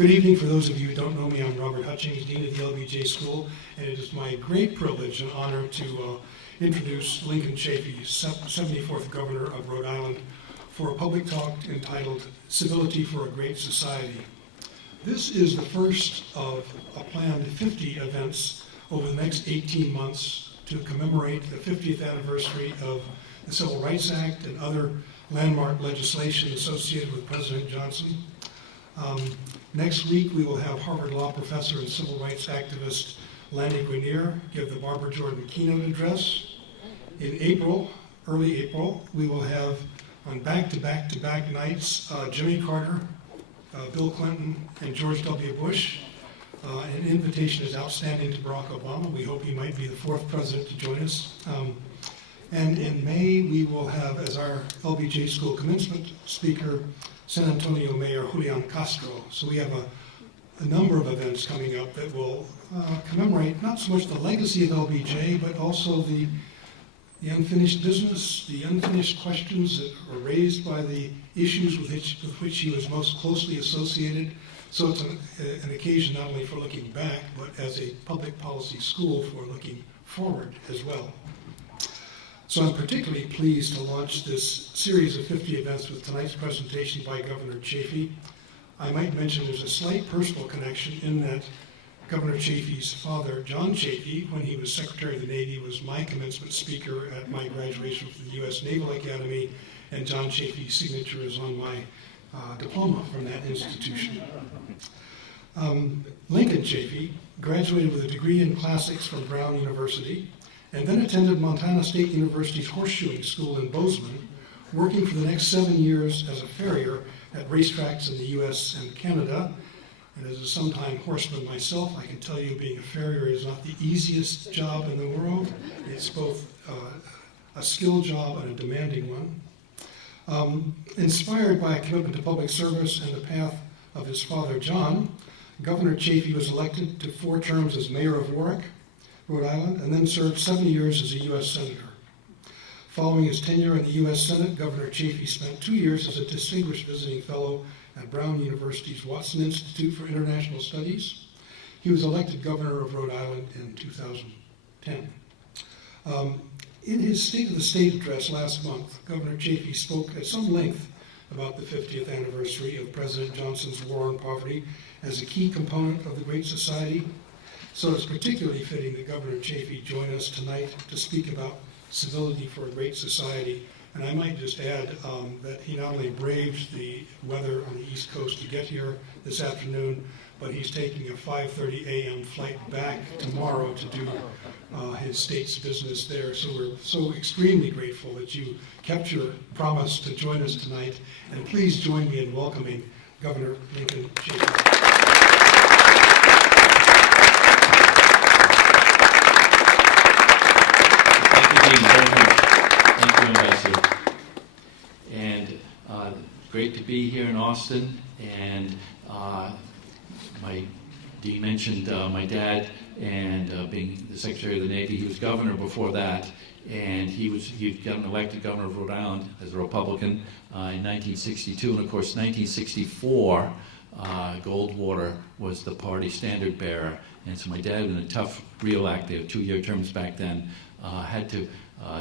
Good evening. For those of you who don't know me, I'm Robert Hutchings, Dean of the LBJ School, and it is my great privilege and honor to introduce Lincoln Chafee, 74th Governor of Rhode Island, for a public talk entitled Civility for a Great Society. This is the first of a planned 50 events over the next 18 months to commemorate the 50th anniversary of the Civil Rights Act and other landmark legislation associated with President Johnson. Next week, we will have Harvard Law professor and civil rights activist Lanny Guinier give the Barbara Jordan keynote address. In April, early April, we will have on back-to-back-to-back nights Jimmy Carter, Bill Clinton, and George W. Bush. An invitation is outstanding to Barack Obama. We hope he might be the fourth president to join us. And in May, we will have as our LBJ School commencement speaker, San Antonio Mayor Julian Castro. So we have a number of events coming up that will commemorate not so much the legacy of LBJ, but also the unfinished business, the unfinished questions that were raised by the issues with which he was most closely associated. So it's an occasion not only for looking back, but as a public policy school for looking forward as well. So I'm particularly pleased to launch this series of 50 events with tonight's presentation by Governor Chafee. I might mention there's a slight personal connection in that Governor Chafee's father, John Chafee, when he was Secretary of the Navy, was my commencement speaker at my graduation from the U.S. Naval Academy, and John Chafee's signature is on my diploma from that institution. Lincoln Chafee graduated with a degree in classics from Brown University, and then attended Montana State University's horseshoeing school in Bozeman, working for the next 7 years as a farrier at racetracks in the U.S. and Canada. And as a sometime horseman myself, I can tell you being a farrier is not the easiest job in the world. It's both a skill job and a demanding one. Inspired by a commitment to public service and the path of his father, John, Governor Chafee was elected to 4 terms as mayor of Warwick, Rhode Island, and then served 7 years as a U.S. Senator. Following his tenure in the U.S. Senate, Governor Chafee spent 2 years as a distinguished visiting fellow at Brown University's Watson Institute for International Studies. He was elected governor of Rhode Island in 2010. In his State of the State address last month, Governor Chafee spoke at some length about the 50th anniversary of President Johnson's war on poverty as a key component of the Great Society. So it's particularly fitting that Governor Chafee join us tonight to speak about civility for a great society. And I might just add that he not only braved the weather on the East Coast to get here this afternoon, but he's taking a 5:30 a.m. flight back tomorrow to do his state's business there. So we're so extremely grateful that you kept your promise to join us tonight. And please join me in welcoming Governor Lincoln Chafee. Thank you, Ambassador. And great to be here in Austin. And my Dean mentioned my dad, and being the Secretary of the Navy, he was governor before that, and he'd gotten elected governor of Rhode Island as a Republican in 1962, and of course 1964. Goldwater was the party standard bearer, and so my dad, in a tough REAL-Act, they had 2-year terms back then, had to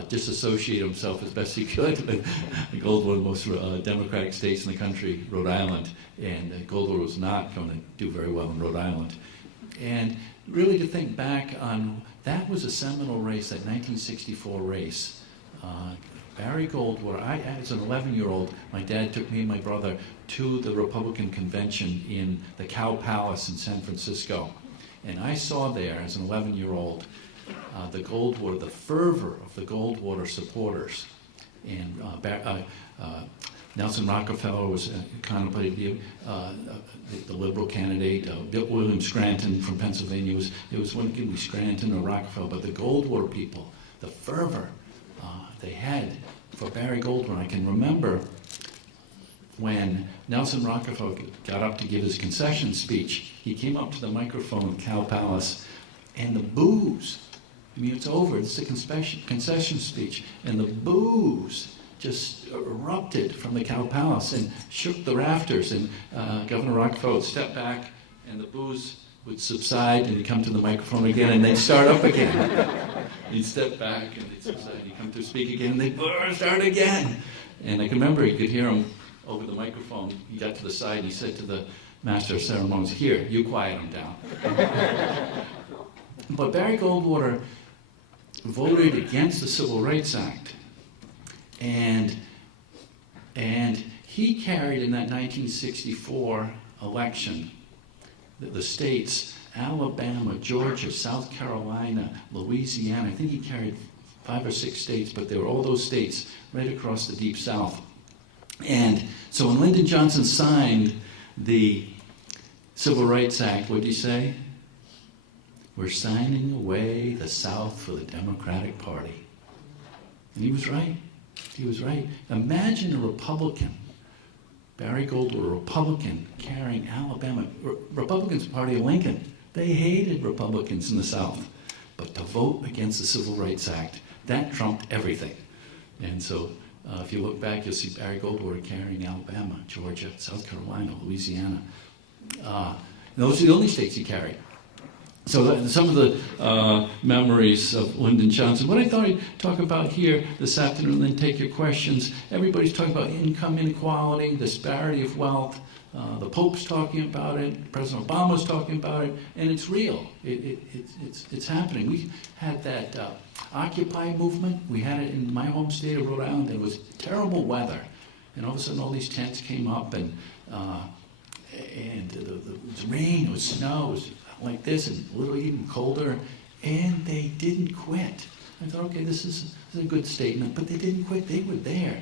disassociate himself as best he could with Goldwater, the most democratic states in the country, Rhode Island, and Goldwater was not going to do very well in Rhode Island. And really to think back on, that was a seminal race, that 1964 race. Barry Goldwater, as an 11-year-old, my dad took me and my brother to the Republican convention in the Cow Palace in San Francisco. And I saw there, as an 11-year-old, the fervor of the Goldwater supporters. And Nelson Rockefeller was contemplating the liberal candidate. William Scranton from Pennsylvania it was going to be Scranton or Rockefeller, but the Goldwater people, the fervor they had for Barry Goldwater. I can remember when Nelson Rockefeller got up to give his concession speech, he came up to the microphone at Cow Palace, and the boos, I mean, it's over, it's a concession speech, and the boos just erupted from the Cow Palace and shook the rafters. And Governor Rockefeller would step back, and the boos would subside, and he'd come to the microphone again, and they'd start up again. He'd step back, and they'd subside. He'd come to speak again, and they'd start again. And I can remember you could hear him over the microphone. He got to the side, and he said to the master of ceremonies, "Here, you quiet him down." But Barry Goldwater voted against the Civil Rights Act. And he carried in that 1964 election the states, Alabama, Georgia, South Carolina, Louisiana. I think he carried 5 or 6 states, but they were all those states right across the Deep South. And so when Lyndon Johnson signed the Civil Rights Act, what did he say? "We're signing away the South for the Democratic Party." And he was right. He was right. Imagine a Republican, Barry Goldwater, a Republican carrying Alabama. Republicans, party of Lincoln, they hated Republicans in the South. But to vote against the Civil Rights Act, that trumped everything. And so if you look back, you'll see Barry Goldwater carrying Alabama, Georgia, South Carolina, Louisiana. Those are the only states he carried. So some of the memories of Lyndon Johnson. What I thought I'd talk about here this afternoon, and then take your questions. Everybody's talking about income inequality, disparity of wealth. The Pope's talking about it. President Obama's talking about it, and it's real. It's happening. We had that Occupy movement. We had it in my home state of Rhode Island. It was terrible weather, and all of a sudden all these tents came up, and it was rain, it was snow, it was like this, and a little even colder, and they didn't quit. I thought, okay, this is a good statement, but they didn't quit. They were there.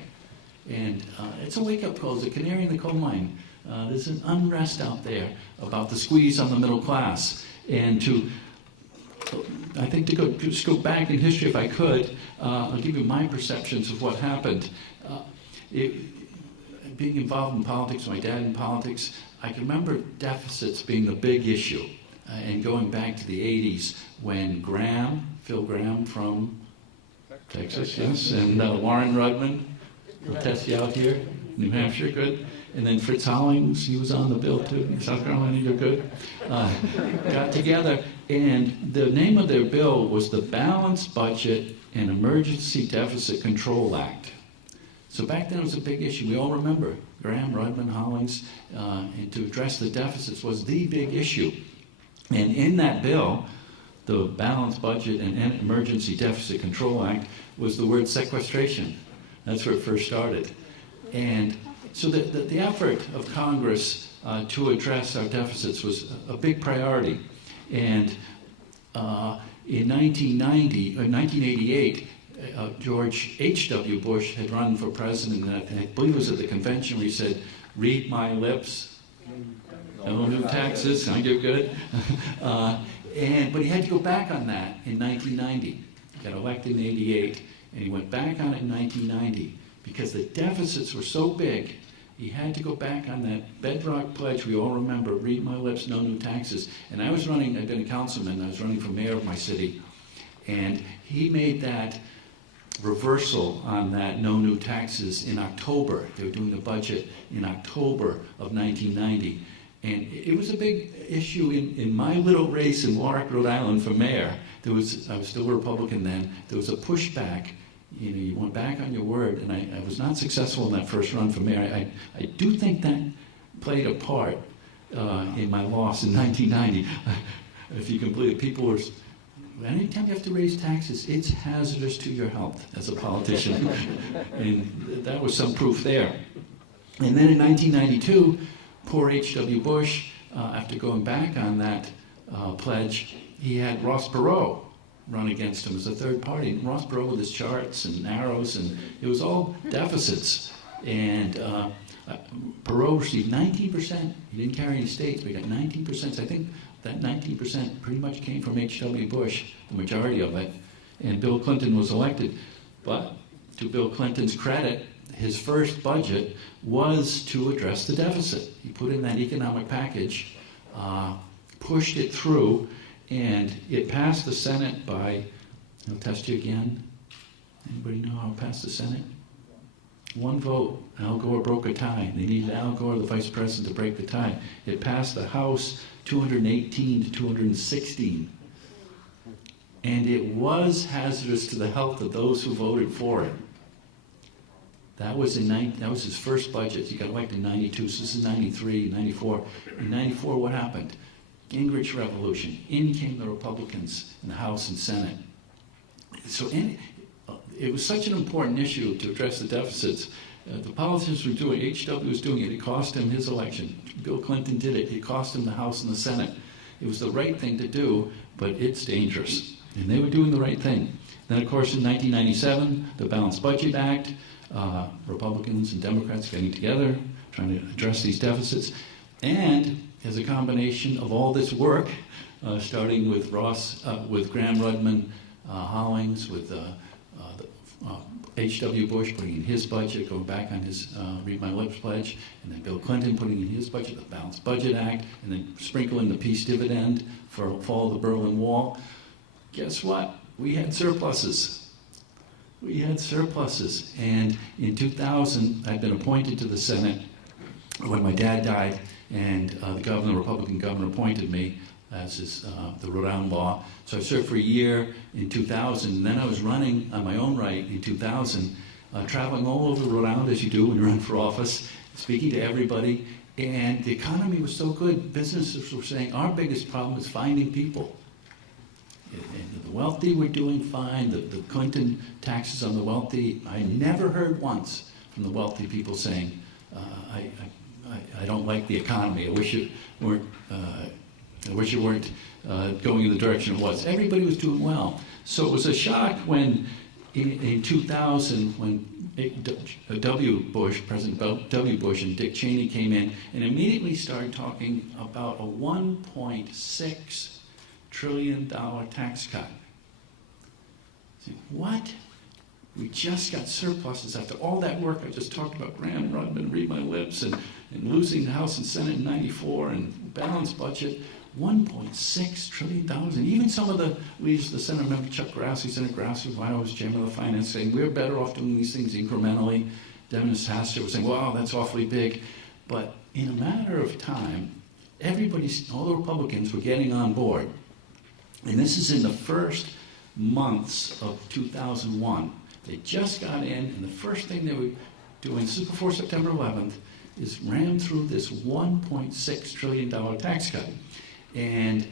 And it's a wake-up call. It's a canary in the coal mine. There's an unrest out there about the squeeze on the middle class. And I think to just go back in history, if I could, I'll give you my perceptions of what happened. Being involved in politics, my dad in politics, I can remember deficits being the big issue. And going back to the 80s when Phil Graham from Texas, yes, and Warren Rudman, we'll test you out here, New Hampshire, good. And then Fritz Hollings, he was on the bill too, South Carolina, you're good. Got together, and the name of their bill was the Balanced Budget and Emergency Deficit Control Act. So back then it was a big issue. We all remember Graham, Rudman, Hollings, and to address the deficits was the big issue. And in that bill, the Balanced Budget and Emergency Deficit Control Act, was the word sequestration. That's where it first started. And so the effort of Congress to address our deficits was a big priority. And in 1988, George H.W. Bush had run for president, and I believe it was at the convention where he said, "Read my lips. No new taxes." I do good. But he had to go back on that in 1990. He got elected in 88, and he went back on it in 1990 because the deficits were so big. He had to go back on that bedrock pledge we all remember: read my lips, no new taxes. And I'd been a councilman, I was running for mayor of my city, and he made that reversal on that no new taxes in October. They were doing the budget in October of 1990. And it was a big issue in my little race in Warwick, Rhode Island for mayor. I was still a Republican then. There was a pushback. You went back on your word, and I was not successful in that first run for mayor. I do think that played a part in my loss in 1990. If you can believe it, people were, anytime you have to raise taxes, it's hazardous to your health as a politician. And that was some proof there. And then in 1992, poor H.W. Bush, after going back on that pledge, he had Ross Perot run against him as a third party. And Ross Perot with his charts and arrows, and it was all deficits. And Perot received 19%. He didn't carry any states, but he got 19%. So I think that 19% pretty much came from H.W. Bush, the majority of it. And Bill Clinton was elected. But to Bill Clinton's credit, his first budget was to address the deficit. He put in that economic package, pushed it through, and it passed the Senate by, I'll test you again. Anybody know how it passed the Senate? One vote. Al Gore broke a tie. They needed Al Gore, the vice president, to break the tie. It passed the House 218 to 216. And it was hazardous to the health of those who voted for it. That was his first budget. He got elected in 92, so this is 93, 94. In 94, what happened? Gingrich Revolution. In came the Republicans in the House and Senate. So it was such an important issue to address the deficits. The politicians were doing it. H.W. was doing it. It cost him his election. Bill Clinton did it. It cost him the House and the Senate. It was the right thing to do, but it's dangerous. And they were doing the right thing. Then, of course, in 1997, the Balanced Budget Act, Republicans and Democrats getting together, trying to address these deficits. And as a combination of all this work, starting with with Graham Rudman, Hollings, with H.W. Bush putting in his budget, going back on his Read My Lips pledge, and then Bill Clinton putting in his budget, the Balanced Budget Act, and then sprinkling the peace dividend for fall of the Berlin Wall. Guess what? We had surpluses. We had surpluses. And in 2000, I'd been appointed to the Senate when my dad died, and the Republican governor appointed me as the Rhode Island law. So I served for a year in 2000, and then I was running on my own right in 2000, traveling all over Rhode Island, as you do when you run for office, speaking to everybody. And the economy was so good, businesses were saying, our biggest problem is finding people. And the wealthy were doing fine, the Clinton taxes on the wealthy. I never heard once from the wealthy people saying, I don't like the economy. I wish it weren't going in the direction it was. Everybody was doing well. So it was a shock when, in 2000, when President W. Bush and Dick Cheney came in and immediately started talking about a $1.6 trillion tax cut. What? We just got surpluses after all that work I just talked about, Graham Rudman, Read My Lips, and losing the House and Senate in 94, and balanced budget, $1.6 trillion. And even some of the leaders, the Senate member Chuck Grassley, Senator Grassley, when I was chairman of the finance, saying we're better off doing these things incrementally. Dennis Hastert was saying, wow, that's awfully big. But in a matter of time, all the Republicans were getting on board. And this is in the first months of 2001. They just got in, and the first thing they were doing, this is before September 11th, is ram through this $1.6 trillion tax cut. And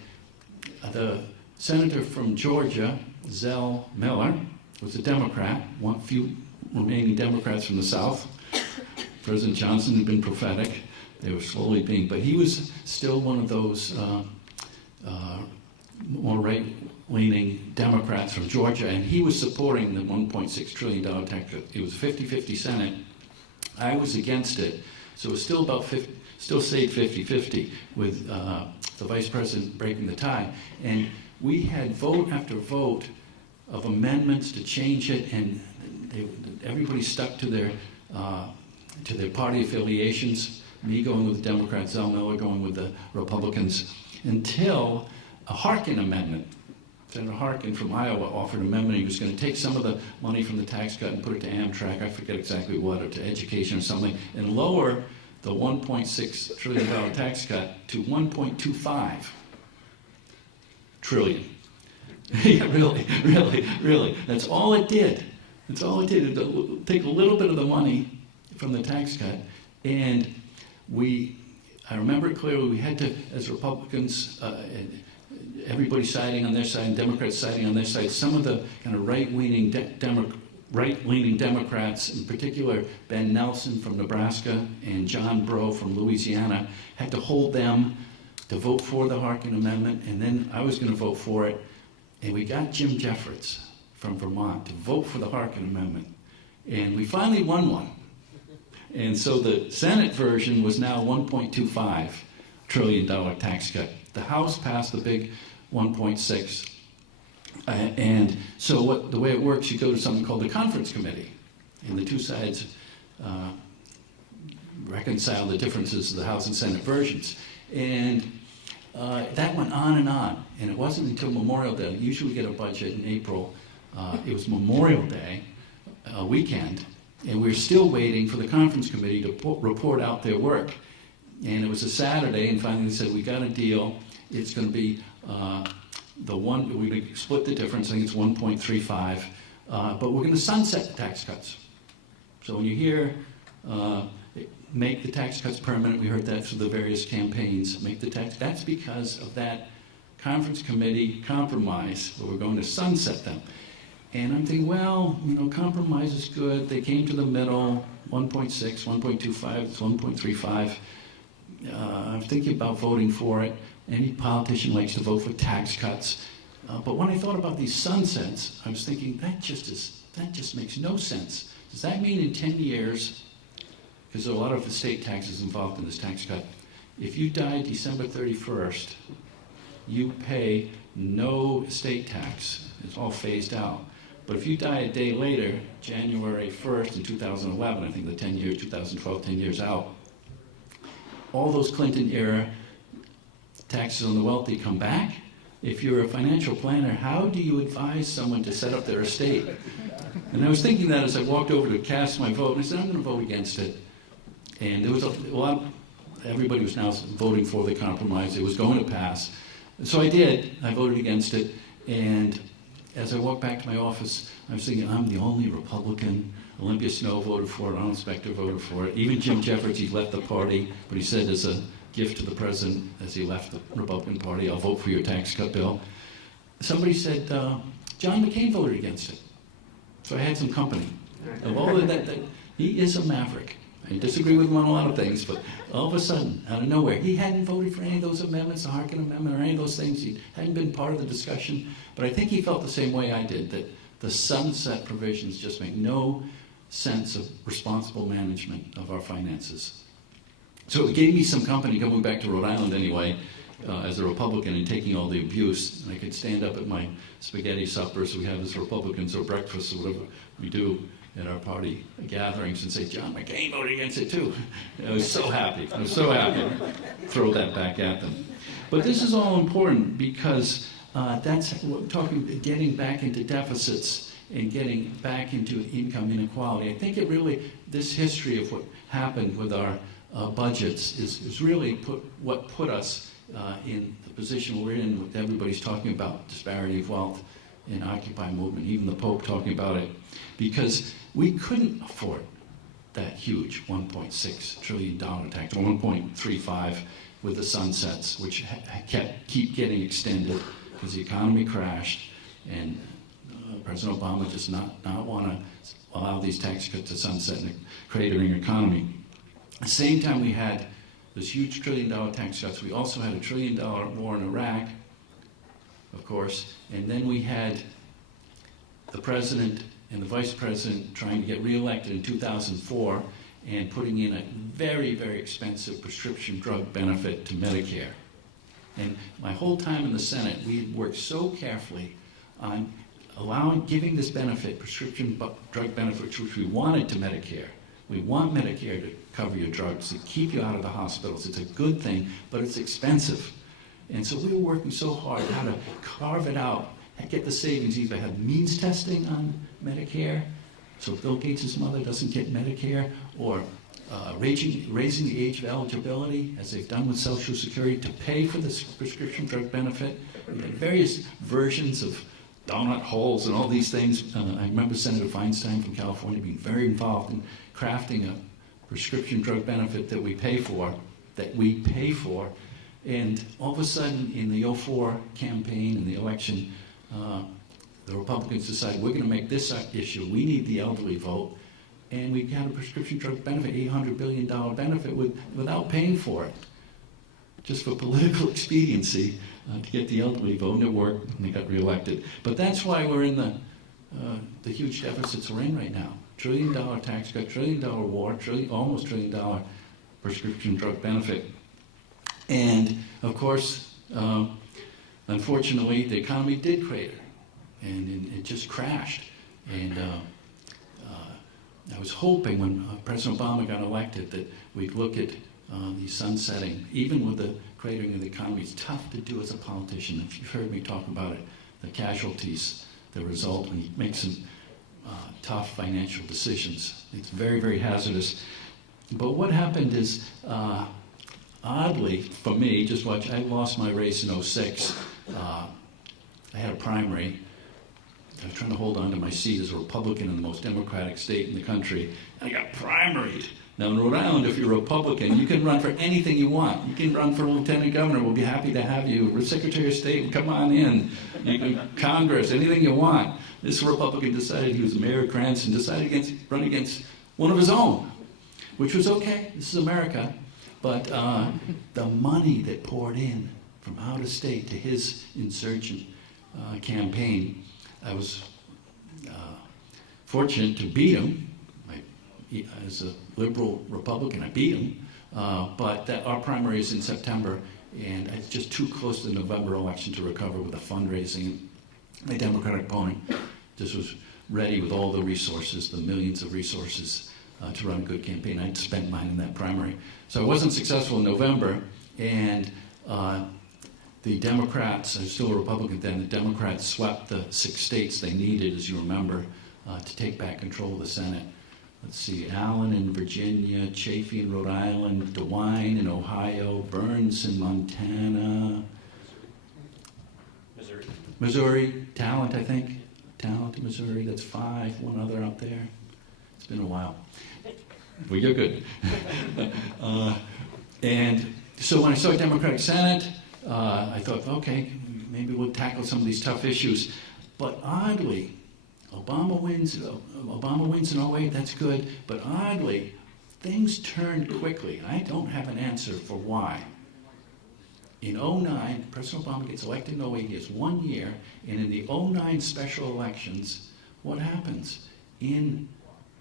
the senator from Georgia, Zell Miller, was a Democrat, one few remaining Democrats from the South. President Johnson had been prophetic. They were slowly being, but he was still one of those more right-leaning Democrats from Georgia, and he was supporting the $1.6 trillion tax cut. It was a 50-50 Senate. I was against it, so it was still still stayed 50-50 with the vice president breaking the tie. And we had vote after vote of amendments to change it, and everybody stuck to their party affiliations. Me going with the Democrats, Zell Miller going with the Republicans, until a Harkin amendment. Senator Harkin from Iowa offered an amendment. He was going to take some of the money from the tax cut and put it to Amtrak, I forget exactly what, or to education or something, and lower the $1.6 trillion tax cut to $1.25 trillion. Yeah, really. That's all it did. That's all it did. It take a little bit of the money from the tax cut, and I remember it clearly, we had to, as Republicans, everybody siding on their side and Democrats siding on their side, some of the kind of right-leaning Democrats, in particular Ben Nelson from Nebraska and John Breaux from Louisiana, had to hold them to vote for the Harkin Amendment, and then I was going to vote for it. And we got Jim Jeffords from Vermont to vote for the Harkin Amendment. And we finally won one. And so the Senate version was now $1.25 trillion tax cut. The House passed the big 1.6. And so the way it works, you go to something called the conference committee. And the two sides reconcile the differences of the House and Senate versions. And that went on. And it wasn't until Memorial Day. Usually we get a budget in April. It was Memorial Day weekend. And we're still waiting for the conference committee to report out their work. And it was a Saturday, and finally they said, we got a deal. It's going to be we split the difference, I think it's 1.35, but we're going to sunset the tax cuts. So when you hear make the tax cuts permanent, we heard that through the various campaigns, that's because of that conference committee compromise, where we're going to sunset them. And I'm thinking, well, compromise is good. They came to the middle, 1.6, 1.25, it's 1.35. I'm thinking about voting for it. Any politician likes to vote for tax cuts. But when I thought about these sunsets, I was thinking, that just makes no sense. Does that mean in 10 years, because there are a lot of estate taxes involved in this tax cut, if you die December 31st, you pay no estate tax. It's all phased out. But if you die a day later, January 1st in 2011, I think the 10 years, 2012, 10 years out, all those Clinton-era taxes on the wealthy come back. If you're a financial planner, how do you advise someone to set up their estate? And I was thinking that as I walked over to cast my vote, and I said, I'm going to vote against it. And there was a lot, everybody was now voting for the compromise. It was going to pass. So I did. I voted against it. And as I walked back to my office, I was thinking, I'm the only Republican. Olympia Snowe voted for it. Arnold Specter voted for it. Even Jim Jeffords, he left the party, but he said as a gift to the president as he left the Republican Party, I'll vote for your tax cut bill. Somebody said, John McCain voted against it. So I had some company. Of all of that, he is a maverick. I disagree with him on a lot of things, but all of a sudden, out of nowhere, he hadn't voted for any of those amendments, the Harkin Amendment, or any of those things. He hadn't been part of the discussion. But I think he felt the same way I did, that the sunset provisions just make no sense of responsible management of our finances. So it gave me some company coming back to Rhode Island anyway, as a Republican, and taking all the abuse. And I could stand up at my spaghetti suppers we have as Republicans, or breakfast, or whatever we do at our party gatherings, and say, John McCain voted against it too. I was so happy. I was so happy to throw that back at them. But this is all important because that's what we're talking, getting back into deficits and getting back into income inequality. I think it really, this history of what happened with our budgets is really what put us in the position we're in, what everybody's talking about, disparity of wealth and Occupy movement, even the Pope talking about it, because we couldn't afford that huge $1.6 trillion tax, or 1.35 with the sunsets, which keep getting extended because the economy crashed, and President Obama just not want to allow these tax cuts to sunset in a cratering economy. At the same time we had this huge $1 trillion tax cuts, we also had a $1 trillion war in Iraq, of course, and then we had the president and the vice president trying to get reelected in 2004 and putting in a very, very expensive prescription drug benefit to Medicare. And my whole time in the Senate, we had worked so carefully on giving this benefit, prescription drug benefit, which we wanted to Medicare. We want Medicare to cover your drugs, to keep you out of the hospitals. It's a good thing, but it's expensive. And so we were working so hard how to carve it out, get the savings, either have means testing on Medicare, so Bill Gates' mother doesn't get Medicare, or raising the age of eligibility, as they've done with Social Security, to pay for this prescription drug benefit. We had various versions of donut holes and all these things. I remember Senator Feinstein from California being very involved in crafting a prescription drug benefit that we pay for, and all of a sudden in the 2004 campaign and the election, the Republicans decided we're going to make this issue. We need the elderly vote. And we got a prescription drug benefit, $800 billion benefit without paying for it, just for political expediency to get the elderly vote, and it worked, and they got reelected. But that's why we're in the huge deficits we're in right now. $1 trillion tax cut, $1 trillion war, almost $1 trillion prescription drug benefit. And of course, unfortunately, the economy did crater, and it just crashed. And I was hoping when President Obama got elected that we'd look at the sunsetting. Even with the cratering of the economy, it's tough to do as a politician. If you've heard me talk about it, the casualties, the result when you make some tough financial decisions. It's very, very hazardous. But what happened is, oddly, for me, I lost my race in '06. I had a primary. I was trying to hold on to my seat as a Republican in the most Democratic state in the country. And I got primaried. Now in Rhode Island, if you're a Republican, you can run for anything you want. You can run for lieutenant governor. We'll be happy to have you. Secretary of State, come on in. You can Congress, anything you want. This Republican decided he was Mayor of Cranston, decided run against one of his own, which was okay. This is America. But the money that poured in from out of state to his insurgent campaign, I was fortunate to beat him. As a liberal Republican, I beat him. But our primary is in September, and it's just too close to the November election to recover with the fundraising. My Democratic opponent just was ready with all the resources, the millions of resources, to run a good campaign. I'd spent mine in that primary. So I wasn't successful in November, and the Democrats, I was still a Republican then, the Democrats swept the 6 states they needed, as you remember, to take back control of the Senate. Let's see, Allen in Virginia, Chafee in Rhode Island, DeWine in Ohio, Burns in Montana. Missouri, Talent, I think. Talent in Missouri, that's 5, one other out there. It's been a while. Well, you're good. And so when I saw Democratic Senate, I thought, okay, maybe we'll tackle some of these tough issues. But oddly, Obama wins in '08, that's good. But oddly, things turned quickly. I don't have an answer for why. In '09, President Obama gets elected in '08, he has 1 year, and in the '09 special elections, what happens? In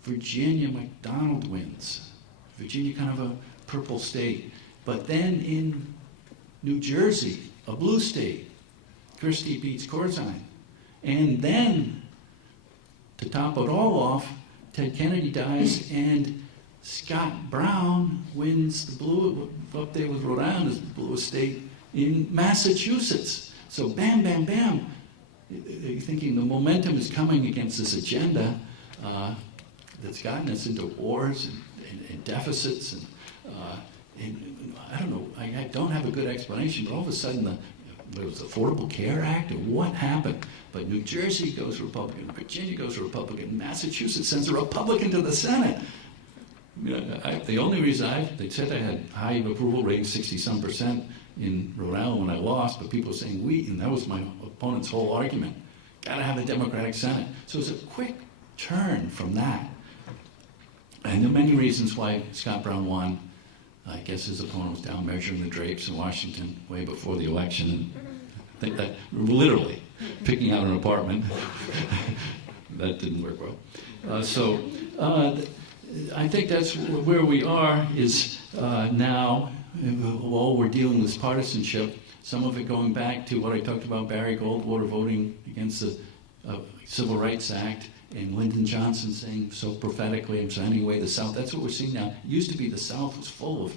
Virginia, McDonald wins. Virginia, kind of a purple state. But then in New Jersey, a blue state, Christie beats Corzine. And then, to top it all off, Ted Kennedy dies, and Scott Brown wins the blue, up there with Rhode Island, is the bluest state in Massachusetts. So bam, bam, bam. You're thinking the momentum is coming against this agenda that's gotten us into wars and deficits. And I don't know, I don't have a good explanation, but all of a sudden, it was the Affordable Care Act, or what happened? But New Jersey goes Republican, Virginia goes Republican, Massachusetts sends a Republican to the Senate. The only reason they said I had high approval rating, 60-some% in Rhode Island when I lost, but people were saying and that was my opponent's whole argument. Got to have a Democratic Senate. So it's a quick turn from that. And there are many reasons why Scott Brown won. I guess his opponent was down measuring the drapes in Washington way before the election. I think that, literally, picking out an apartment, that didn't work well. I think that's where we are is now. While we're dealing with partisanship, some of it going back to what I talked about, Barry Goldwater voting against the Civil Rights Act, and Lyndon Johnson saying so prophetically, I'm signing away the South. That's what we're seeing now. It used to be the South was full of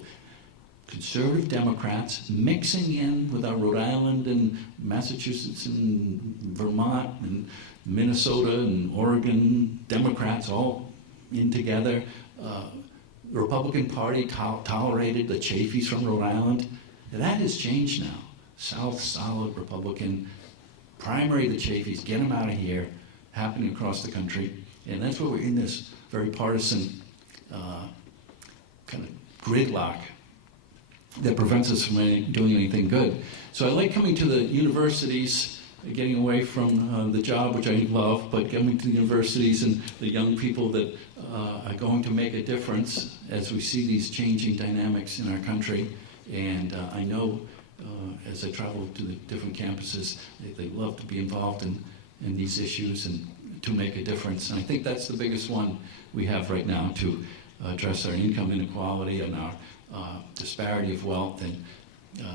conservative Democrats mixing in with our Rhode Island and Massachusetts and Vermont and Minnesota and Oregon Democrats all in together. The Republican Party tolerated the Chafees from Rhode Island. That has changed now. South, solid Republican, primary the Chafees, get them out of here, happening across the country. And that's where we're in this very partisan kind of gridlock that prevents us from doing anything good. So I like coming to the universities, getting away from the job, which I love, but coming to the universities and the young people that are going to make a difference as we see these changing dynamics in our country. And I know as I travel to the different campuses, they love to be involved in these issues and to make a difference. And I think that's the biggest one we have right now to address our income inequality and our disparity of wealth. And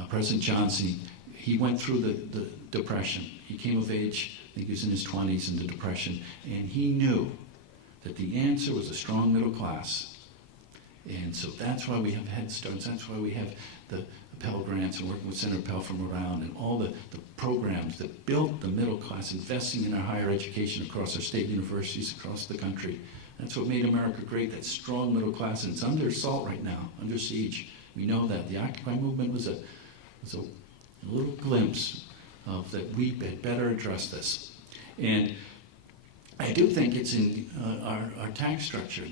President Johnson, he went through the Depression. He came of age, I think he was in his 20s in the Depression, and he knew that the answer was a strong middle class. And so that's why we have Head Starts, that's why we have the Pell Grants and working with Senator Pell from Rhode Island and all the programs that built the middle class, investing in our higher education across our state universities across the country. That's what made America great, that strong middle class, and it's under assault right now, under siege. We know that. The Occupy movement was a little glimpse of that we had better address this. And I do think it's in our tax structure.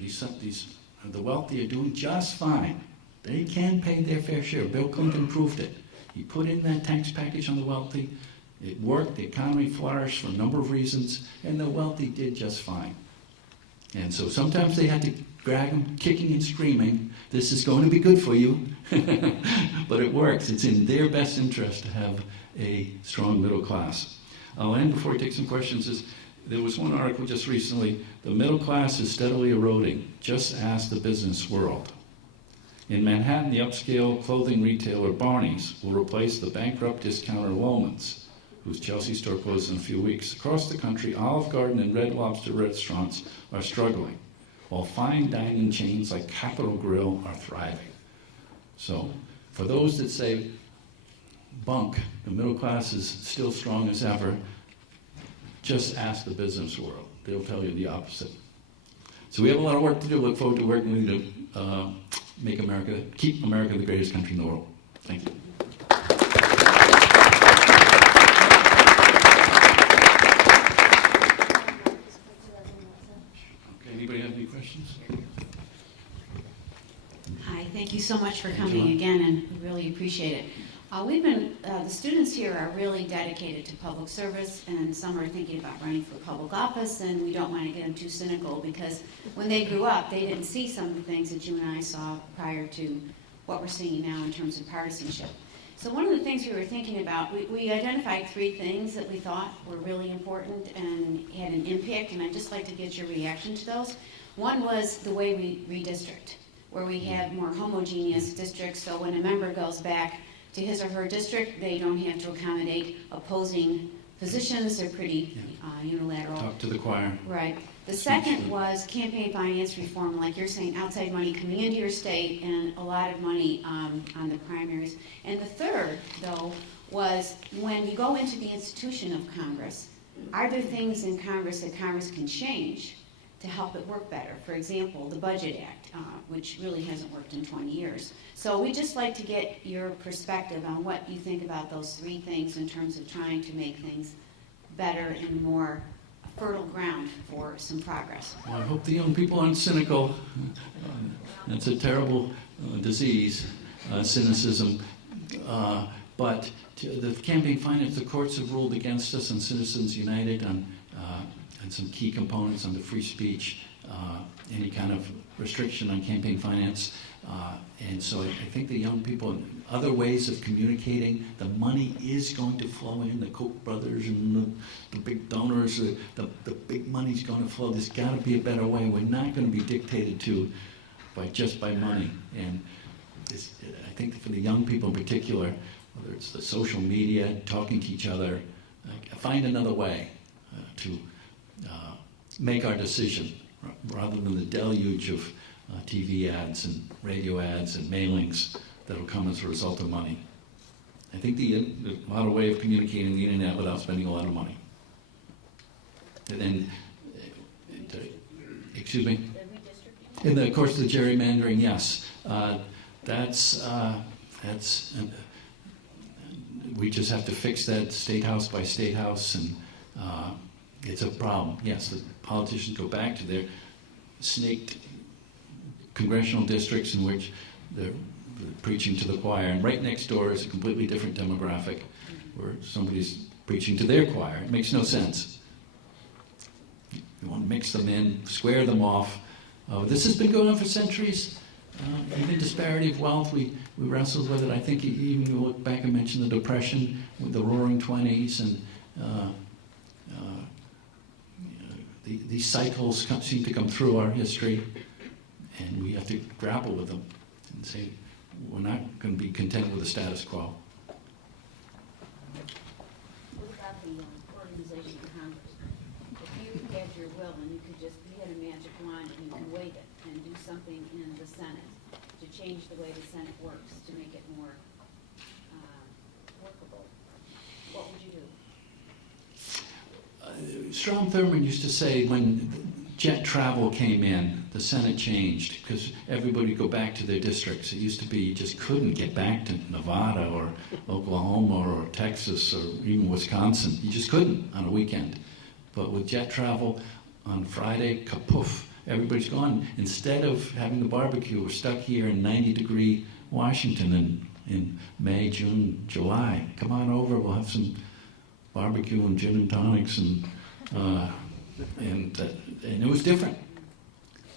The wealthy are doing just fine. They can pay their fair share. Bill Clinton proved it. He put in that tax package on the wealthy. It worked. The economy flourished for a number of reasons, and the wealthy did just fine. And so sometimes they had to drag them kicking and screaming, this is going to be good for you. But it works. It's in their best interest to have a strong middle class. I'll end before I take some questions. There was one article just recently, the middle class is steadily eroding. Just ask the business world. In Manhattan, the upscale clothing retailer Barney's will replace the bankrupt discounter Loehmann's, whose Chelsea store closes in a few weeks. Across the country, Olive Garden and Red Lobster restaurants are struggling, while fine dining chains like Capital Grille are thriving. So, for those that say, bunk, the middle class is still strong as ever, just ask the business world. They'll tell you the opposite. So we have a lot of work to do. Look forward to working with you to keep America the greatest country in the world. Thank you. Okay, anybody have any questions? Hi, thank you so much for coming again, and we really appreciate it. The students here are really dedicated to public service, and some are thinking about running for public office, and we don't want to get them too cynical because when they grew up, they didn't see some of the things that you and I saw prior to what we're seeing now in terms of partisanship. So one of the things we were thinking about, we identified 3 things that we thought were really important and had an impact, and I'd just like to get your reaction to those. One was the way we redistrict, where we have more homogeneous districts, so when a member goes back to his or her district, they don't have to accommodate opposing positions. They're pretty unilateral. Talk to the choir. Right. The second was campaign finance reform, like you're saying, outside money coming into your state and a lot of money on the primaries. And the third, though, was when you go into the institution of Congress, are there things in Congress that Congress can change to help it work better? For example, the Budget Act, which really hasn't worked in 20 years. So we'd just like to get your perspective on what you think about those 3 things in terms of trying to make things better and more fertile ground for some progress. Well, I hope the young people aren't cynical. It's a terrible disease, cynicism. But the campaign finance, the courts have ruled against us on Citizens United on some key components on the free speech, any kind of restriction on campaign finance. And so I think the young people, other ways of communicating, the money is going to flow in, the Koch brothers and the big donors, the big money's going to flow. There's got to be a better way. We're not going to be dictated to by money. And I think for the young people in particular, whether it's the social media, talking to each other, find another way to make our decision rather than the deluge of TV ads and radio ads and mailings that will come as a result of money. I think the modern way of communicating the internet without spending a lot of money. And then, excuse me? In the course of the gerrymandering, yes. We just have to fix that state house by state house, and it's a problem. Yes, the politicians go back to their snaked congressional districts in which they're preaching to the choir, and right next door is a completely different demographic where somebody's preaching to their choir. It makes no sense. You want to mix them in, square them off. This has been going on for centuries. Even disparity of wealth, we wrestled with it. I think even you look back and mention the Depression with the Roaring '20s, and these cycles seem to come through our history, and we have to grapple with them and say we're not going to be content with the status quo. What about the organization of Congress? If you had your will and you had a magic wand and you could wave it and do something in the Senate to change the way the Senate works to make it more Strom Thurmond used to say when jet travel came in, the Senate changed because everybody would go back to their districts. It used to be you just couldn't get back to Nevada or Oklahoma or Texas or even Wisconsin. You just couldn't on a weekend. But with jet travel on Friday, kapoof, everybody's gone. Instead of having the barbecue, we're stuck here in 90-degree Washington in May, June, July. Come on over, we'll have some barbecue and gin and tonics, and it was different.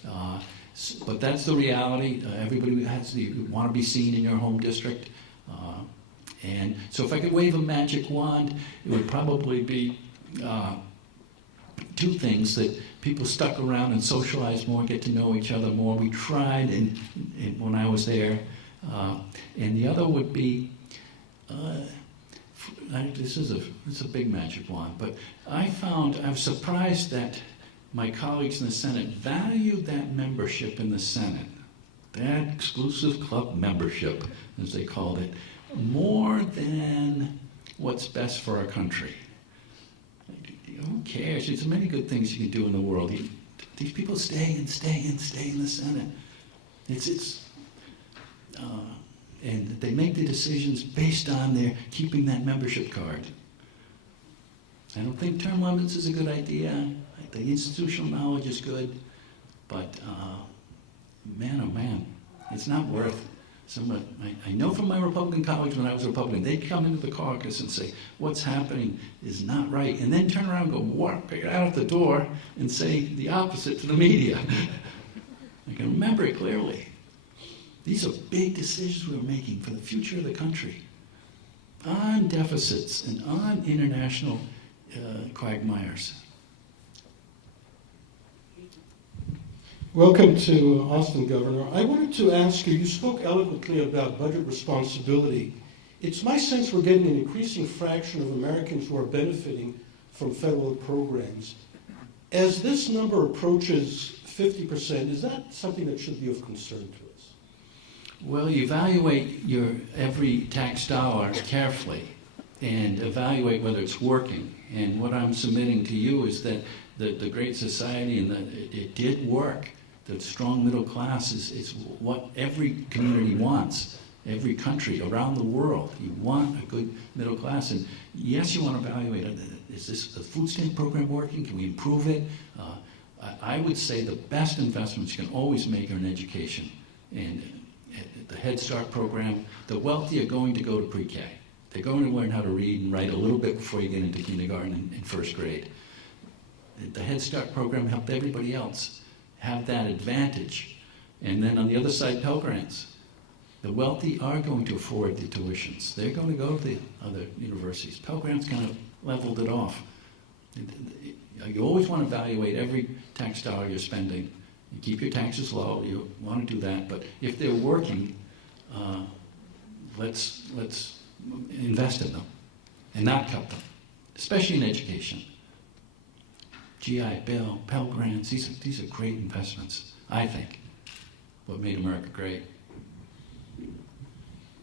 But that's the reality. Everybody you want to be seen in your home district. And so if I could wave a magic wand, it would probably be two things: that people stuck around and socialized more, get to know each other more. We tried when I was there. And the other would be, it's a big magic wand, but I was surprised that my colleagues in the Senate valued that membership in the Senate, that exclusive club membership, as they called it, more than what's best for our country. Who cares? There's many good things you can do in the world. These people stay in the Senate. And they make the decisions based on their keeping that membership card. I don't think term limits is a good idea. The institutional knowledge is good, but man, oh man, it's not worth. I know from my Republican colleagues when I was a Republican, they'd come into the caucus and say, what's happening is not right, and then turn around and go walk out the door and say the opposite to the media. I can remember it clearly. These are big decisions we're making for the future of the country on deficits and on international quagmires. Welcome to Austin, Governor. I wanted to ask you spoke eloquently about budget responsibility. It's my sense we're getting an increasing fraction of Americans who are benefiting from federal programs. As this number approaches 50%, is that something that should be of concern to us? Well, you evaluate your every tax dollar carefully and evaluate whether it's working. And what I'm submitting to you is that the Great Society and it did work. The strong middle class is what every community wants, every country around the world. You want a good middle class. And yes, you want to evaluate it. Is the food stamp program working? Can we improve it? I would say the best investments you can always make are in education. And the Head Start program, the wealthy are going to go to pre-K. They're going to learn how to read and write a little bit before you get into kindergarten and first grade. The Head Start program helped everybody else have that advantage. And then on the other side, Pell Grants. The wealthy are going to afford the tuitions. They're going to go to the other universities. Pell Grants kind of leveled it off. You always want to evaluate every tax dollar you're spending. You keep your taxes low. You want to do that. But if they're working, let's invest in them and not cut them, especially in education. GI Bill, Pell Grants, these are great investments, I think. What made America great.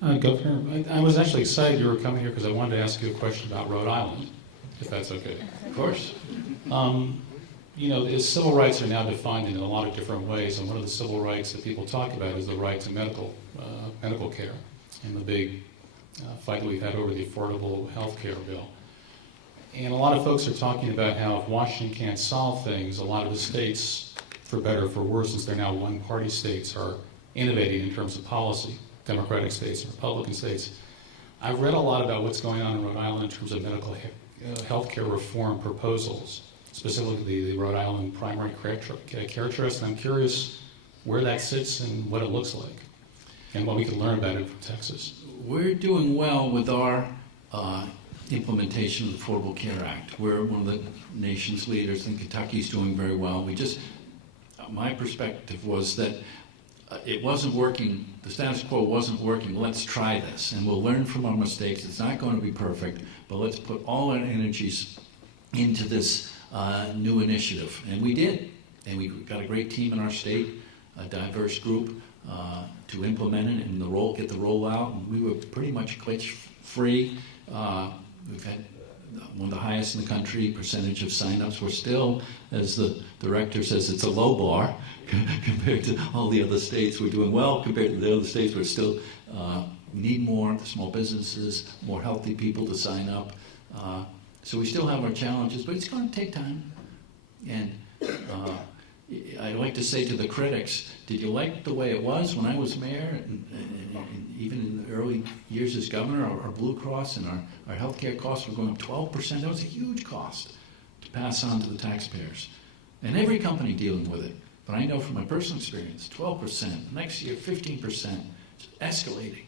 Governor, I was actually excited you were coming here because I wanted to ask you a question about Rhode Island, if that's okay. Of course. The civil rights are now defined in a lot of different ways, and one of the civil rights that people talk about is the right to medical care, and the big fight that we've had over the Affordable Health Care Bill. And a lot of folks are talking about how if Washington can't solve things, a lot of the states, for better or for worse, since they're now one-party states, are innovating in terms of policy, Democratic states and Republican states. I've read a lot about what's going on in Rhode Island in terms of medical health care reform proposals, specifically the Rhode Island Primary Care Trust, and I'm curious where that sits and what it looks like, and what we can learn about it from Texas. We're doing well with our implementation of the Affordable Care Act. We're one of the nation's leaders, and Kentucky's doing very well. My perspective was that it wasn't working, the status quo wasn't working. Let's try this, and we'll learn from our mistakes. It's not going to be perfect, but let's put all our energies into this new initiative. And we did. And we got a great team in our state, a diverse group to implement it and get the rollout. And we were pretty much glitch-free. We've had one of the highest in the country, percentage of signups. We're still, as the director says, it's a low bar compared to all the other states. We're doing well compared to the other states. We're still, we need more small businesses, more healthy people to sign up. So we still have our challenges, but it's going to take time. And I'd like to say to the critics, did you like the way it was when I was mayor, and even in the early years as governor, our Blue Cross and our healthcare costs were going up 12%. That was a huge cost to pass on to the taxpayers. And every company dealing with it. But I know from my personal experience, 12%, next year 15%, it's escalating.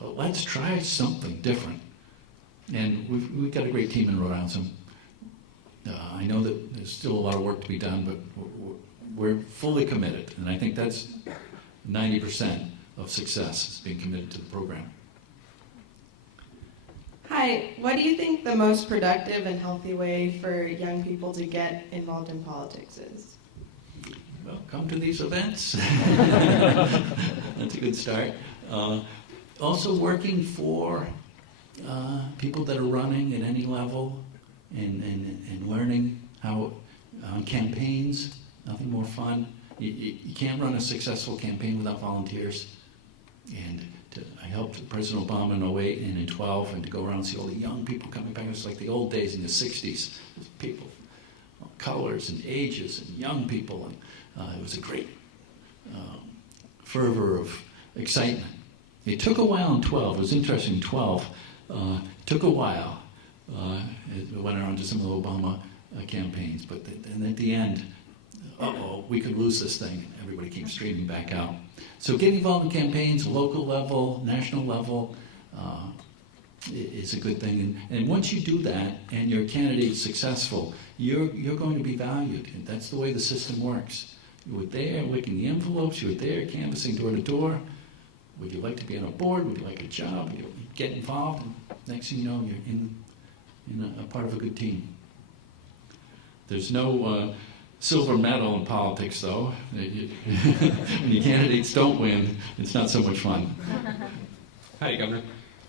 Well, let's try something different. And we've got a great team in Rhode Island. So, I know that there's still a lot of work to be done, but we're fully committed. And I think that's 90% of success, is being committed to the program. Hi, what do you think the most productive and healthy way for young people to get involved in politics is? Well, come to these events. That's a good start. Also working for people that are running at any level and learning how campaigns, nothing more fun. You can't run a successful campaign without volunteers. And I helped President Obama in 08 and in 12, and to go around and see all the young people coming back. It was like the old days in the 60s. People, colors and ages and young people. And it was a great fervor of excitement. It took a while in 12. It was interesting in 12. It took a while. It went around to some of the Obama campaigns. But then at the end, we could lose this thing. Everybody came streaming back out. So getting involved in campaigns, local level, national level, is a good thing. And once you do that and your candidate is successful, you're going to be valued. And that's the way the system works. You were there licking the envelopes. You were there canvassing door to door. Would you like to be on a board? Would you like a job? You get involved. And next thing you know, you're in a part of a good team. There's no silver medal in politics, though. When your candidates don't win, it's not so much fun. Hi, Governor.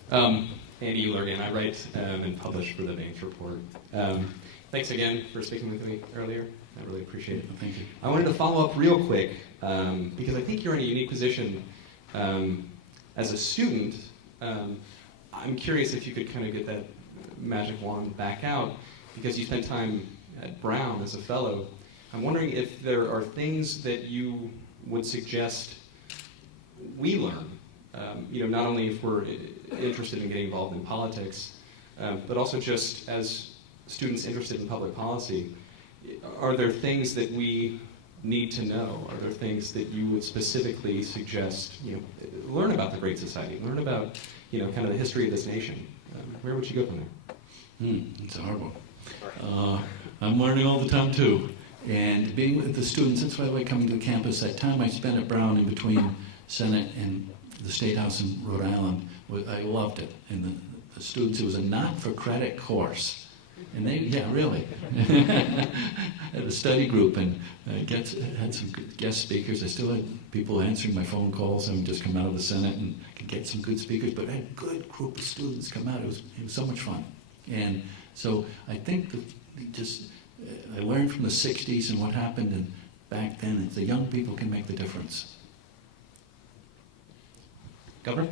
Andy Euler again. I write and publish for the Banks Report. Thanks again for speaking with me earlier. I really appreciate it. Thank you. I wanted to follow up real quick because I think you're in a unique position as a student. I'm curious if you could kind of get that magic wand back out because you spent time at Brown as a fellow. I'm wondering if there are things that you would suggest we learn, not only if we're interested in getting involved in politics, but also just as students interested in public policy. Are there things that we need to know? Are there things that you would specifically suggest, learn about the Great Society, learn about, kind of the history of this nation? Where would you go from there? It's a hard one. I'm learning all the time, too. And being with the students, that's why I like coming to the campus. That time I spent at Brown in between Senate and the State House in Rhode Island, I loved it. And the students, it was a not-for-credit course. And they, really. Had a study group and had some good guest speakers. I still had people answering my phone calls. I would just come out of the Senate and could get some good speakers. But I had a good group of students come out. It was so much fun. And so I think I learned from the 60s and what happened and back then. And the young people can make the difference. Governor?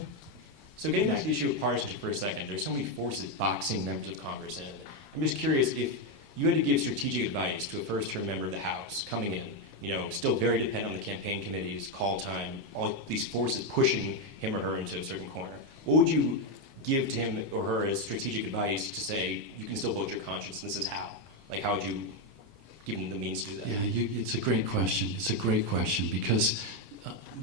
So getting back to the issue of partisanship for a second, there's so many forces boxing members of Congress in. I'm just curious if you had to give strategic advice to a first-term member of the House coming in, still very dependent on the campaign committees, call time, all these forces pushing him or her into a certain corner. What would you give to him or her as strategic advice to say, you can still vote your conscience, and this is how? Like, how would you give them the means to do that? Yeah, it's a great question. It's a great question because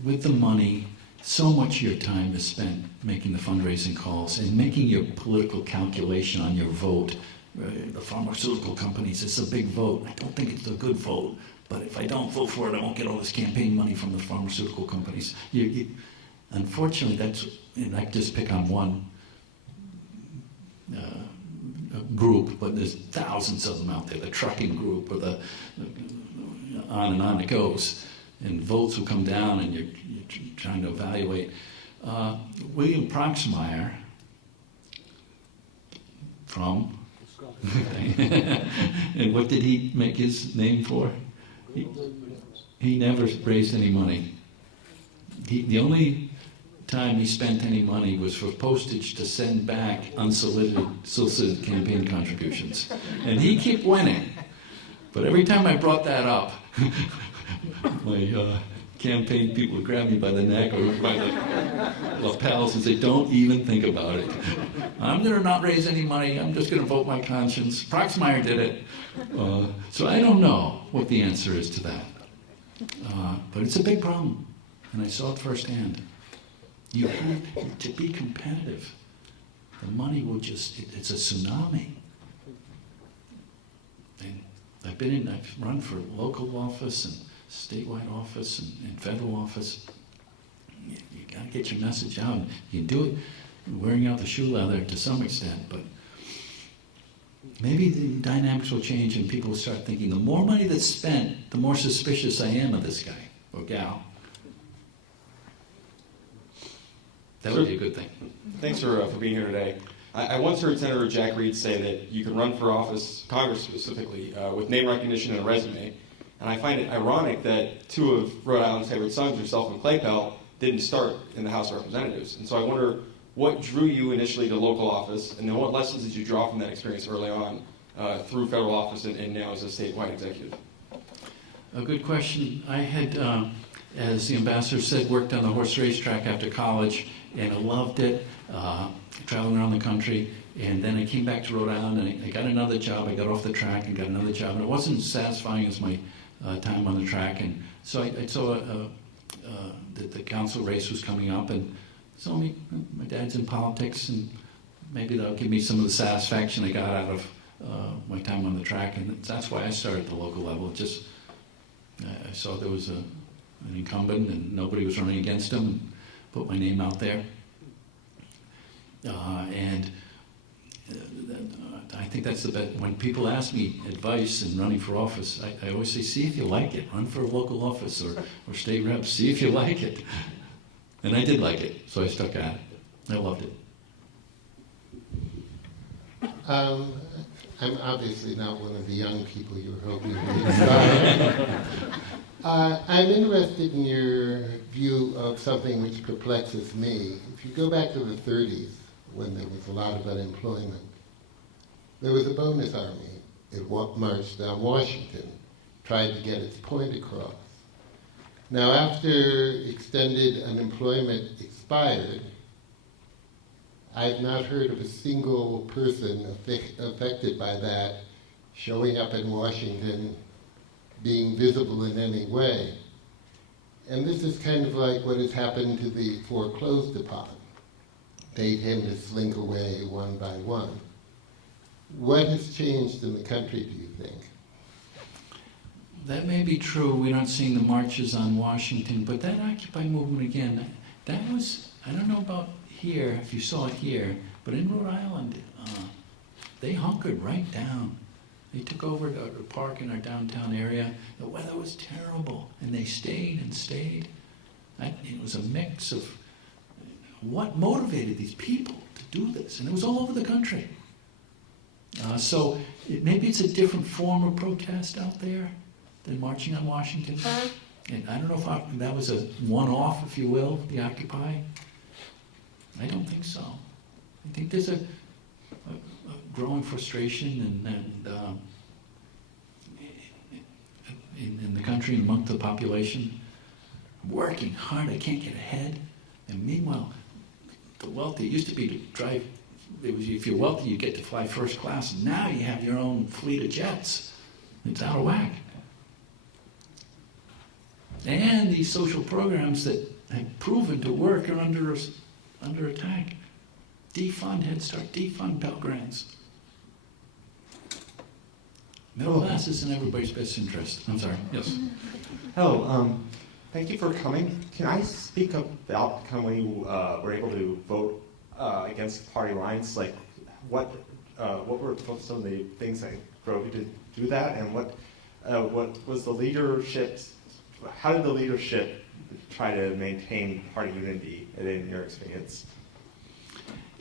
with the money, so much of your time is spent making the fundraising calls and making your political calculation on your vote. The pharmaceutical companies, it's a big vote. I don't think it's a good vote, but if I don't vote for it, I won't get all this campaign money from the pharmaceutical companies. Unfortunately, and I just pick on one group, but there's thousands of them out there, the trucking group, or on and on it goes. And votes will come down and you're trying to evaluate. William Proxmire from And what did he make his name for? He never raised any money. The only time he spent any money was for postage to send back unsolicited campaign contributions. And he kept winning. But every time I brought that up, my campaign people would grab me by the neck or by the lapels and say, don't even think about it. I'm going to not raise any money. I'm just going to vote my conscience. Proxmire did it. So I don't know what the answer is to that. But it's a big problem. And I saw it firsthand. You have to be competitive. The money will it's a tsunami. And I've run for local office and statewide office and federal office. You got to get your message out. You can do it wearing out the shoe leather to some extent, but maybe the dynamics will change and people will start thinking the more money that's spent, the more suspicious I am of this guy or gal. That would be a good thing. Thanks for being here today. I once heard Senator Jack Reed say that you can run for office, Congress specifically, with name recognition and a resume. And I find it ironic that two of Rhode Island's favorite sons, yourself and Clay Pell, didn't start in the House of Representatives. And so I wonder what drew you initially to local office, and then what lessons did you draw from that experience early on through federal office and now as a statewide executive? A good question. I had, as the ambassador said, worked on the horse racetrack after college, and I loved it, traveling around the country. And then I came back to Rhode Island, and I got another job. I got off the track and got another job, and it wasn't as satisfying as my time on the track. And so I saw that the council race was coming up, and so my dad's in politics, and maybe that'll give me some of the satisfaction I got out of my time on the track, and that's why I started at the local level. Just I saw there was an incumbent, and nobody was running against him, and put my name out there. And I think that's the best. When people ask me advice in running for office, I always say, see if you like it. Run for a local office or state rep. See if you like it. And I did like it, so I stuck at it. I loved it. I'm obviously not one of the young people you were hoping to inspire. I'm interested in your view of something which perplexes me. If you go back to the 30s, when there was a lot of unemployment, there was a bonus army. It marched down Washington, tried to get its point across. Now, after extended unemployment expired, I've not heard of a single person affected by that showing up in Washington, being visible in any way. And this is kind of like what has happened to the foreclosed upon. They tend to slink away one by one. What has changed in the country, do you think? That may be true. We're not seeing the marches on Washington, but that Occupy movement again, that was, I don't know about here, if you saw it here, but in Rhode Island, they hunkered right down. They took over a park in our downtown area. The weather was terrible, and they stayed and stayed. It was a mix of what motivated these people to do this, and it was all over the country. So maybe it's a different form of protest out there than marching on Washington. And I don't know if that was a one-off, if you will, the Occupy. I don't think so. I think there's a growing frustration in the country and among the population. Working hard, I can't get ahead. And meanwhile, the wealthy, it used to be to drive, if you're wealthy, you get to fly first class. And now you have your own fleet of jets. It's out of whack. And these social programs that have proven to work are under attack. Defund Head Start, defund Pell Grants. Middle class is in everybody's best interest. I'm sorry, yes. Hello, thank you for coming. Can I speak about kind of when you were able to vote against party lines? Like, what were some of the things that drove you to do that, and what was the leadership? How did the leadership try to maintain party unity in your experience?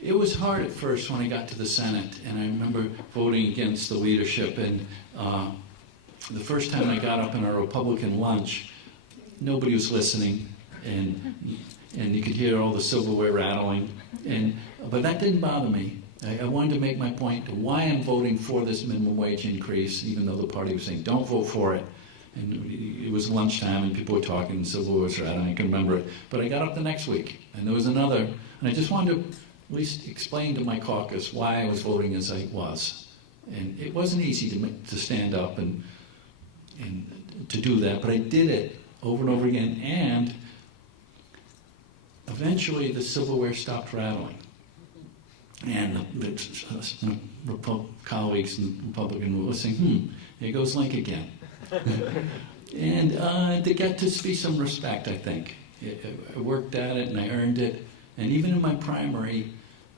It was hard at first when I got to the Senate, and I remember voting against the leadership. And the first time I got up in a Republican lunch, nobody was listening, and you could hear all the silverware rattling. But that didn't bother me. I wanted to make my point to why I'm voting for this minimum wage increase, even though the party was saying, don't vote for it. And it was lunchtime, and people were talking, and silverware was rattling. I can remember it. But I got up the next week, and there was another, and I just wanted to at least explain to my caucus why I was voting as I was. And it wasn't easy to stand up and to do that, but I did it over and over again, and eventually the silverware stopped rattling. And the colleagues in the Republican were saying, here goes Link again. And there got to be some respect, I think. I worked at it and I earned it. And even in my primary,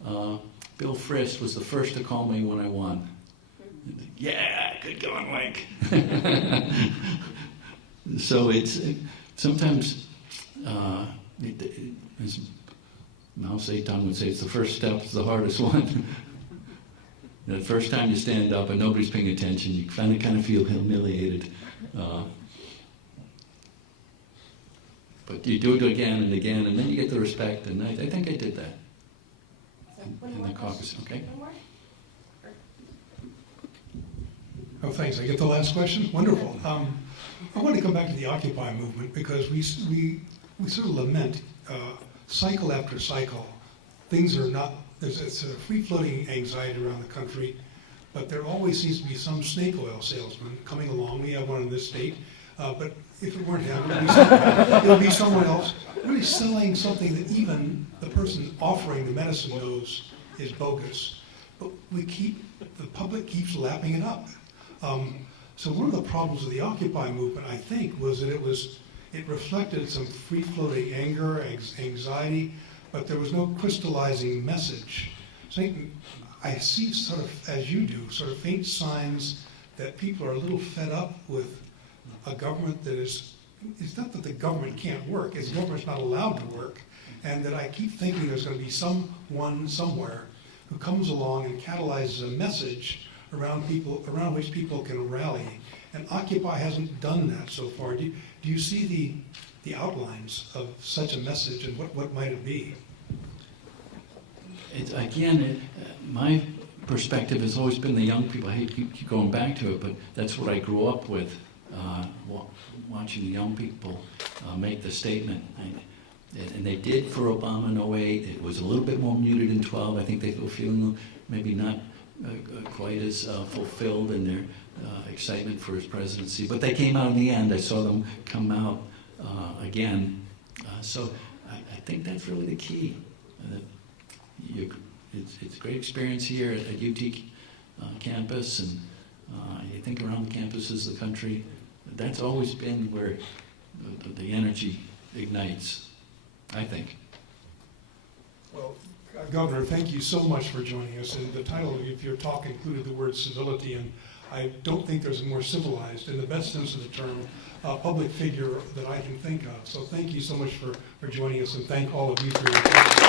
Bill Frist was the first to call me when I won. Yeah, good going, Link. So it's sometimes, as Mao Zedong would say, it's the first step, it's the hardest one. The first time you stand up and nobody's paying attention, you kind of feel humiliated. But you do it again and again, and then you get the respect, and I think I did that in the caucus. Okay. Oh, thanks. I get the last question? Wonderful. I want to come back to the Occupy movement because we sort of lament cycle after cycle. Things are not, there's a free-floating anxiety around the country, but there always seems to be some snake oil salesman coming along. We have one in this state, but if it weren't him, it would be someone else really selling something that even the person offering the medicine knows is bogus. But the public keeps lapping it up. So one of the problems with the Occupy movement, I think, was that it reflected some free-floating anger, anxiety, but there was no crystallizing message. So I see, sort of, as you do, sort of faint signs that people are a little fed up with a government that it's not that the government can't work, it's the government's not allowed to work, and that I keep thinking there's going to be someone somewhere who comes along and catalyzes a message around which people can rally. And Occupy hasn't done that so far. Do you see the outlines of such a message, and what might it be? My perspective has always been the young people. I hate to keep going back to it, but that's what I grew up with, watching the young people make the statement. And they did for Obama in 08. It was a little bit more muted in 12. I think they were feeling maybe not quite as fulfilled in their excitement for his presidency. But they came out in the end. I saw them come out again. So I think that's really the key. It's a great experience here at UT campus, and I think around the campuses of the country, that's always been where the energy ignites, I think. Well, Governor, thank you so much for joining us. And the title of your talk included the word civility, and I don't think there's a more civilized, in the best sense of the term, public figure that I can think of. So thank you so much for joining us, and thank all of you for your attention.